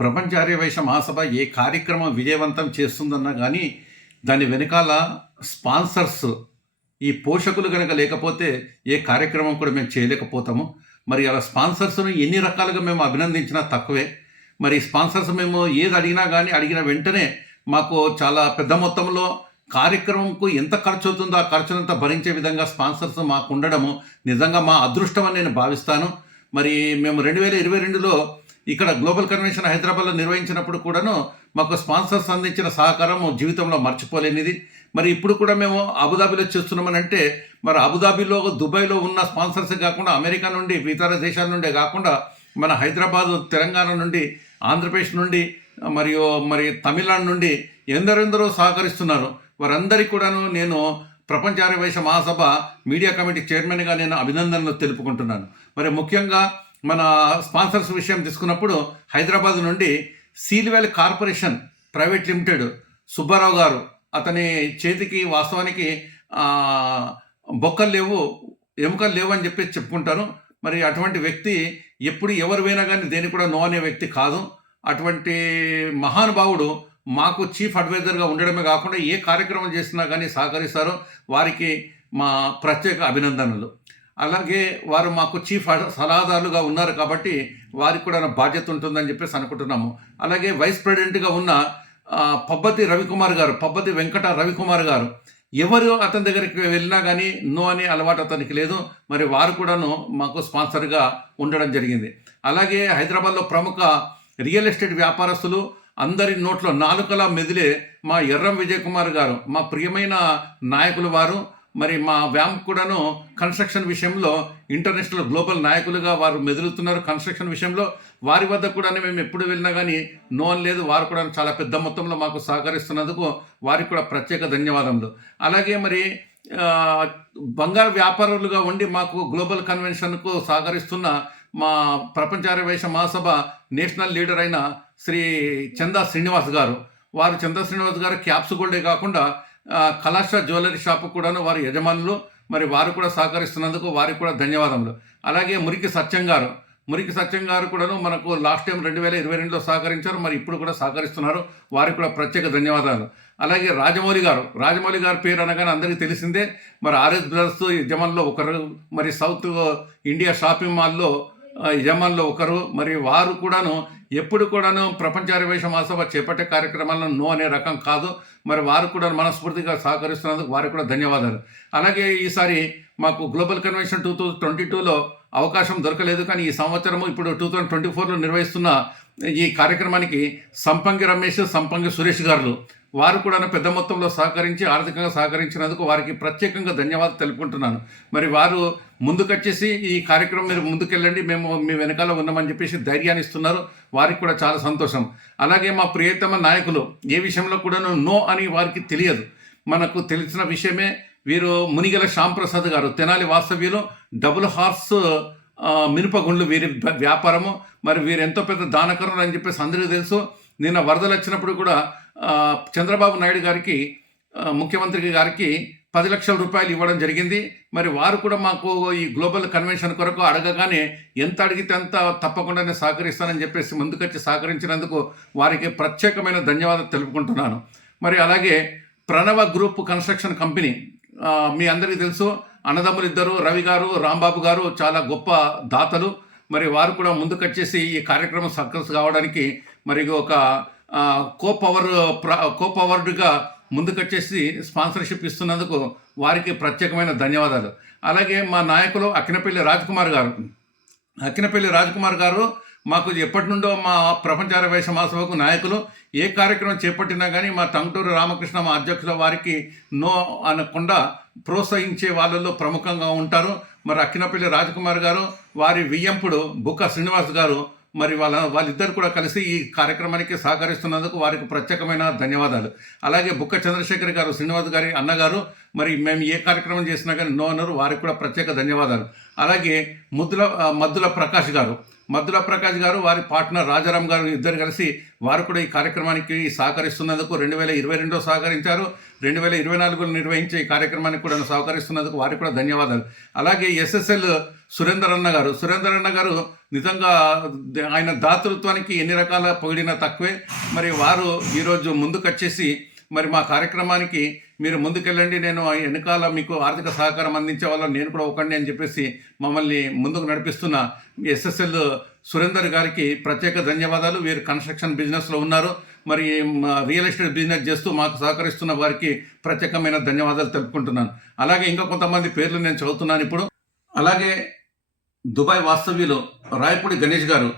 ప్రపంచ ఆర్యవైశ్య మహాసభ ఏ కార్యక్రమం విజయవంతం చేస్తుందన్నా కానీ దాని వెనకాల స్పాన్సర్స్ ఈ పోషకులు కనుక లేకపోతే ఏ కార్యక్రమం కూడా మేము చేయలేకపోతాము. మరి అలా స్పాన్సర్స్ను ఎన్ని రకాలుగా మేము అభినందించినా తక్కువే. మరి స్పాన్సర్స్ మేము ఏది అడిగినా కానీ అడిగిన వెంటనే మాకు చాలా పెద్ద మొత్తంలో కార్యక్రమంకు ఎంత ఖర్చు అవుతుందో ఆ ఖర్చునంతా భరించే విధంగా స్పాన్సర్స్ మాకు ఉండడము నిజంగా మా అదృష్టం అని నేను భావిస్తాను. మరి మేము 2022లో ఇక్కడ గ్లోబల్ కన్వెన్షన్ హైదరాబాద్లో నిర్వహించినప్పుడు కూడాను మాకు స్పాన్సర్స్ అందించిన సహకారం జీవితంలో మర్చిపోలేనిది. మరి ఇప్పుడు కూడా మేము అబుదాబిలో చేస్తున్నామని అంటే మరి అబుదాబిలో దుబాయ్లో ఉన్న స్పాన్సర్స్ కాకుండా అమెరికా నుండి ఇతర దేశాల నుండే కాకుండా మన హైదరాబాదు తెలంగాణ నుండి ఆంధ్రప్రదేశ్ నుండి మరి తమిళనాడు నుండి ఎందరెందరో సహకరిస్తున్నారు. వారందరికీ కూడాను నేను ప్రపంచ ఆర్యవైశ్య మహాసభ మీడియా కమిటీ చైర్మన్గా నేను అభినందనలు తెలుపుకుంటున్నాను. మరి ముఖ్యంగా మన స్పాన్సర్స్ విషయం తీసుకున్నప్పుడు హైదరాబాద్ నుండి Sealwell corporation private limited Subbarao గారు, అతని చేతికి వాస్తవానికి బొక్కలు లేవు, ఎముకలు లేవు అని చెప్పి చెప్పుకుంటారు. మరి అటువంటి వ్యక్తి ఎప్పుడు ఎవరు పోయినా కానీ దేని కూడా నో అనే వ్యక్తి కాదు. అటువంటి మహానుభావుడు మాకు చీఫ్ అడ్వైజర్గా ఉండడమే కాకుండా ఏ కార్యక్రమం చేసినా కానీ సహకరిస్తారో వారికి మా ప్రత్యేక అభినందనలు. అలాగే వారు మాకు చీఫ్ సలహాదారులుగా ఉన్నారు కాబట్టి వారికి కూడా బాధ్యత ఉంటుందని చెప్పేసి అనుకుంటున్నాము. అలాగే వైస్ ప్రెసిడెంట్గా ఉన్న పబ్బతి రవికుమార్ గారు, పబ్బతి వెంకట రవికుమార్ గారు, ఎవరు అతని దగ్గరికి వెళ్ళినా కానీ నో అనే అలవాటు అతనికి లేదు. మరి వారు కూడాను మాకు స్పాన్సర్గా ఉండడం జరిగింది. అలాగే హైదరాబాద్లో ప్రముఖ రియల్ ఎస్టేట్ వ్యాపారస్తులు అందరి నోట్లో నాలుకలా మెదిలే మా ఎర్రం విజయ్ కుమార్ గారు, మా ప్రియమైన నాయకులు వారు. మరి మా వ్యాంప్ కూడాను కన్స్ట్రక్షన్ విషయంలో ఇంటర్నేషనల్ గ్లోబల్ నాయకులుగా వారు మెదులుతున్నారు. కన్స్ట్రక్షన్ విషయంలో వారి వద్ద కూడా మేము ఎప్పుడు వెళ్ళినా కానీ నో అని లేదు. వారు కూడా చాలా పెద్ద మొత్తంలో మాకు సహకరిస్తున్నందుకు వారికి కూడా ప్రత్యేక ధన్యవాదములు. అలాగే మరి బంగారు వ్యాపారులుగా ఉండి మాకు గ్లోబల్ కన్వెన్షన్కు సహకరిస్తున్న మా ప్రపంచ ఆర్యవైశ్య మహాసభ నేషనల్ లీడర్ అయిన శ్రీ చందా శ్రీనివాస్ గారు, వారు చందా శ్రీనివాస్ గారు క్యాప్స్ గోల్డే కాకుండా కలాష జ్యువెలరీ షాపు కూడాను వారి యజమానులు. మరి వారు కూడా సహకరిస్తున్నందుకు వారికి కూడా ధన్యవాదములు. అలాగే మురికి సత్యం గారు కూడాను మనకు లాస్ట్ టైం 2022లో సహకరించారు. మరి ఇప్పుడు కూడా సహకరిస్తున్నారు. వారికి కూడా ప్రత్యేక ధన్యవాదాలు. అలాగే రాజమౌళి గారు పేరు అనగానే అందరికీ తెలిసిందే. మరి ఆర్ఎస్ బ్రదర్స్ యజమానులు ఒకరు, మరి సౌత్ ఇండియా షాపింగ్ మాల్లో యజమానులు ఒకరు. మరి వారు కూడాను ఎప్పుడు కూడాను ప్రపంచ ఆర్యవైశ్య మహాసభ చేపట్టే కార్యక్రమాలను నో అనే రకం కాదు. మరి వారు కూడా మనస్ఫూర్తిగా సహకరిస్తున్నందుకు వారికి కూడా ధన్యవాదాలు. అలాగే ఈసారి మాకు గ్లోబల్ కన్వెన్షన్ 2022లో అవకాశం దొరకలేదు, కానీ ఈ సంవత్సరము ఇప్పుడు 2024లో నిర్వహిస్తున్న ఈ కార్యక్రమానికి సంపంగి రమేష్, సంపంగి సురేష్ గారు వారు కూడా పెద్ద మొత్తంలో సహకరించి ఆర్థికంగా సహకరించినందుకు వారికి ప్రత్యేకంగా ధన్యవాదాలు తెలుపుకుంటున్నాను. మరి వారు ముందుకొచ్చేసి ఈ కార్యక్రమం మీరు ముందుకెళ్ళండి, మేము మీ వెనకాల ఉన్నామని చెప్పేసి ధైర్యాన్ని ఇస్తున్నారు. వారికి కూడా చాలా సంతోషం. అలాగే మా ప్రియతమ నాయకులు ఏ విషయంలో కూడా నో అని వారికి తెలియదు. మనకు తెలిసిన విషయమే. వీరు మునిగల శ్యాంప్రసాద్ గారు, తెనాలి వాస్తవ్యులు, డబుల్ హార్స్ మినపగుండ్లు వీరి వ్యాపారము. మరి వీరు ఎంతో పెద్ద దానకరులు అని చెప్పేసి అందరికీ తెలుసు. నిన్న వరదలు వచ్చినప్పుడు కూడా చంద్రబాబు నాయుడు గారికి, ముఖ్యమంత్రి గారికి 10 లక్షల రూపాయలు ఇవ్వడం జరిగింది. మరి వారు కూడా మాకు ఈ గ్లోబల్ కన్వెన్షన్ కొరకు అడగగానే ఎంత అడిగితే అంత తప్పకుండానే సహకరిస్తానని చెప్పేసి ముందుకొచ్చి సహకరించినందుకు వారికి ప్రత్యేకమైన ధన్యవాదాలు తెలుపుకుంటున్నాను. మరి అలాగే ప్రణవ గ్రూప్ కన్స్ట్రక్షన్ కంపెనీ, మీ అందరికీ తెలుసు, అన్నదమ్ములు ఇద్దరు, రవి గారు, రాంబాబు గారు చాలా గొప్ప దాతలు. మరి వారు కూడా ముందుకొచ్చేసి ఈ కార్యక్రమం సక్సెస్ కావడానికి మరి ఒక కోపవర్డ్గా ముందుకొచ్చేసి స్పాన్సర్షిప్ ఇస్తున్నందుకు వారికి ప్రత్యేకమైన ధన్యవాదాలు. అలాగే మా నాయకులు అక్కినపల్లి రాజ్కుమార్ గారు మాకు ఎప్పటి నుండో మా ప్రపంచ ఆర్యవైశ్య మహాసభకు నాయకులు. ఏ కార్యక్రమం చేపట్టినా కానీ మా టంగుటూరు రామకృష్ణ మా అధ్యక్షుల వారికి నో అనకుండా ప్రోత్సహించే వాళ్ళల్లో ప్రముఖంగా ఉంటారు. మరి అక్కినపల్లి రాజ్కుమార్ గారు, వారి వియ్యంపుడు బుక్క శ్రీనివాస్ గారు, మరి వాళ్ళిద్దరు కూడా కలిసి ఈ కార్యక్రమానికి సహకరిస్తున్నందుకు వారికి ప్రత్యేకమైన ధన్యవాదాలు. అలాగే బుక్క చంద్రశేఖర్ గారు, శ్రీనివాస్ గారి అన్నగారు, మరి మేము ఏ కార్యక్రమం చేసినా కానీ నో అన్నారు. వారికి కూడా ప్రత్యేక ధన్యవాదాలు. అలాగే మద్దుల ప్రకాష్ గారు, వారి పార్ట్నర్ రాజారాం గారు ఇద్దరు కలిసి వారు కూడా ఈ కార్యక్రమానికి సహకరిస్తున్నందుకు 2022లో సహకరించారు. 2024లో నిర్వహించే ఈ కార్యక్రమానికి కూడా సహకరిస్తున్నందుకు వారికి కూడా ధన్యవాదాలు. అలాగే SSL సురేందర్ అన్న గారు నిజంగా ఆయన దాతృత్వానికి ఎన్ని రకాల పొగిడినా తక్కువే. మరి వారు ఈరోజు ముందుకొచ్చేసి మరి మా కార్యక్రమానికి మీరు ముందుకెళ్ళండి, నేను వెనకాల మీకు ఆర్థిక సహకారం అందించే వాళ్ళని నేను కూడా ఒకండి అని చెప్పేసి మమ్మల్ని ముందుకు నడిపిస్తున్న ఎస్ఎస్ఎల్ సురేందర్ గారికి ప్రత్యేక ధన్యవాదాలు. వీరు కన్స్ట్రక్షన్ బిజినెస్లో ఉన్నారు, మరి రియల్ ఎస్టేట్ బిజినెస్ చేస్తూ మాకు సహకరిస్తున్న వారికి ప్రత్యేకమైన ధన్యవాదాలు తెలుపుకుంటున్నాను. అలాగే ఇంకా కొంతమంది పేర్లు నేను చదువుతున్నాను ఇప్పుడు. అలాగే దుబాయ్ వాస్తవ్యులు రాయపూడి గణేష్ గారు,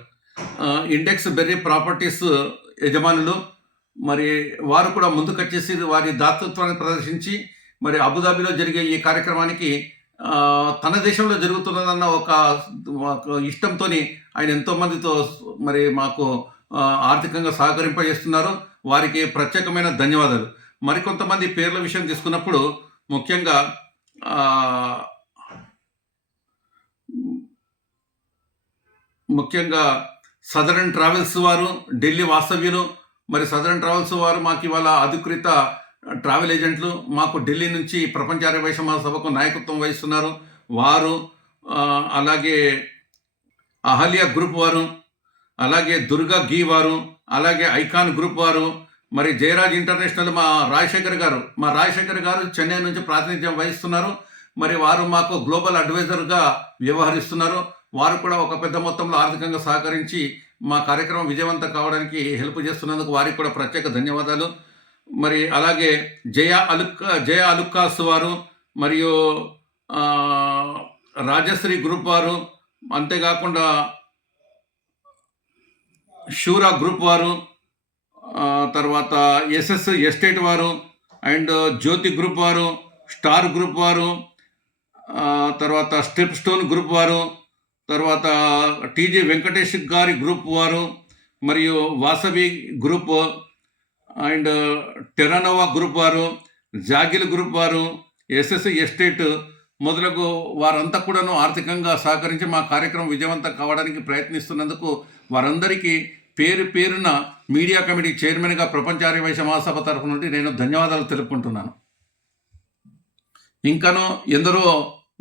ఇండెక్స్ బెర్రీ ప్రాపర్టీస్ యజమానులు. మరి వారు కూడా ముందుకొచ్చేసి వారి దాతృత్వాన్ని ప్రదర్శించి మరి అబుదాబిలో జరిగే ఈ కార్యక్రమానికి తన దేశంలో జరుగుతున్నదన్న ఒక ఇష్టంతో ఆయన ఎంతోమందితో మరి మాకు ఆర్థికంగా సహకరింపజేస్తున్నారు. వారికి ప్రత్యేకమైన ధన్యవాదాలు. మరికొంతమంది పేర్ల విషయం తీసుకున్నప్పుడు ముఖ్యంగా ముఖ్యంగా సదరన్ ట్రావెల్స్ వారు, ఢిల్లీ వాస్తవ్యులు. మరి సదరన్ ట్రావెల్స్ వారు మాకు ఇవాళ అధికృత ట్రావెల్ ఏజెంట్లు. మాకు ఢిల్లీ నుంచి ప్రపంచ ఆర్య వైశ్య మహాసభకు నాయకత్వం వహిస్తున్నారు వారు. అలాగే అహల్య గ్రూప్ వారు, అలాగే దుర్గా గీ వారు, అలాగే ఐకాన్ గ్రూప్ వారు. మరి జయరాజ్ ఇంటర్నేషనల్ మా రాజశేఖర్ గారు చెన్నై నుంచి ప్రాతినిధ్యం వహిస్తున్నారు. మరి వారు మాకు గ్లోబల్ అడ్వైజర్గా వ్యవహరిస్తున్నారు. వారు కూడా ఒక పెద్ద మొత్తంలో ఆర్థికంగా సహకరించి మా కార్యక్రమం విజయవంతం కావడానికి హెల్ప్ చేస్తున్నందుకు వారికి కూడా ప్రత్యేక ధన్యవాదాలు. మరి అలాగే జయ అలుక్కాస్ వారు, మరియు రాజశ్రీ గ్రూప్ వారు, అంతేకాకుండా షూరా గ్రూప్ వారు, తర్వాత ఎస్ఎస్ ఎస్టేట్ వారు, అండ్ జ్యోతి గ్రూప్ వారు, స్టార్ గ్రూప్ వారు, తర్వాత స్టెప్ స్టోన్ గ్రూప్ వారు, తర్వాత టీజీ వెంకటేష్ గారి గ్రూప్ వారు, మరియు వాసవి గ్రూప్, అండ్ టెరానోవా గ్రూప్ వారు, జాగిల్ గ్రూప్ వారు, ఎస్ఎస్ ఎస్టేట్ మొదలగు వారంతా కూడాను ఆర్థికంగా సహకరించి మా కార్యక్రమం విజయవంతం కావడానికి ప్రయత్నిస్తున్నందుకు వారందరికీ పేరు పేరున మీడియా కమిటీ చైర్మన్గా ప్రపంచ ఆర్య వైశ్య మహాసభ తరఫు నుండి నేను ధన్యవాదాలు తెలుపుకుంటున్నాను. ఇంకనూ ఎందరో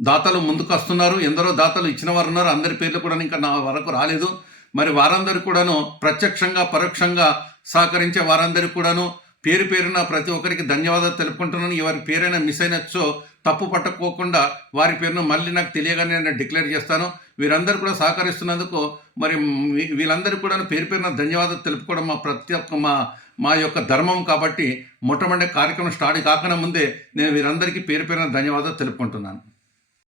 దాతలు ముందుకు వస్తున్నారు, ఎందరో దాతలు ఇచ్చిన వారు ఉన్నారు. అందరి పేర్లు కూడా ఇంకా నా వరకు రాలేదు. మరి వారందరూ కూడాను ప్రత్యక్షంగా పరోక్షంగా సహకరించే వారందరికీ కూడాను పేరు పేరున ప్రతి ఒక్కరికి ధన్యవాదాలు తెలుపుకుంటున్నాను. ఎవరి పేరైనా మిస్ అయినచ్చో తప్పు పట్టకోకుండా వారి పేరును మళ్ళీ నాకు తెలియగానే నేను డిక్లేర్ చేస్తాను. వీరందరూ కూడా సహకరిస్తున్నందుకు మరి వీళ్ళందరూ కూడా పేరు పేరున ధన్యవాదాలు తెలుపుకోవడం మా యొక్క ధర్మం. కాబట్టి మొట్టమొదటి కార్యక్రమం స్టార్ట్ కాకనే ముందే నేను వీరందరికీ పేరు పేరున ధన్యవాదాలు తెలుపుకుంటున్నాను.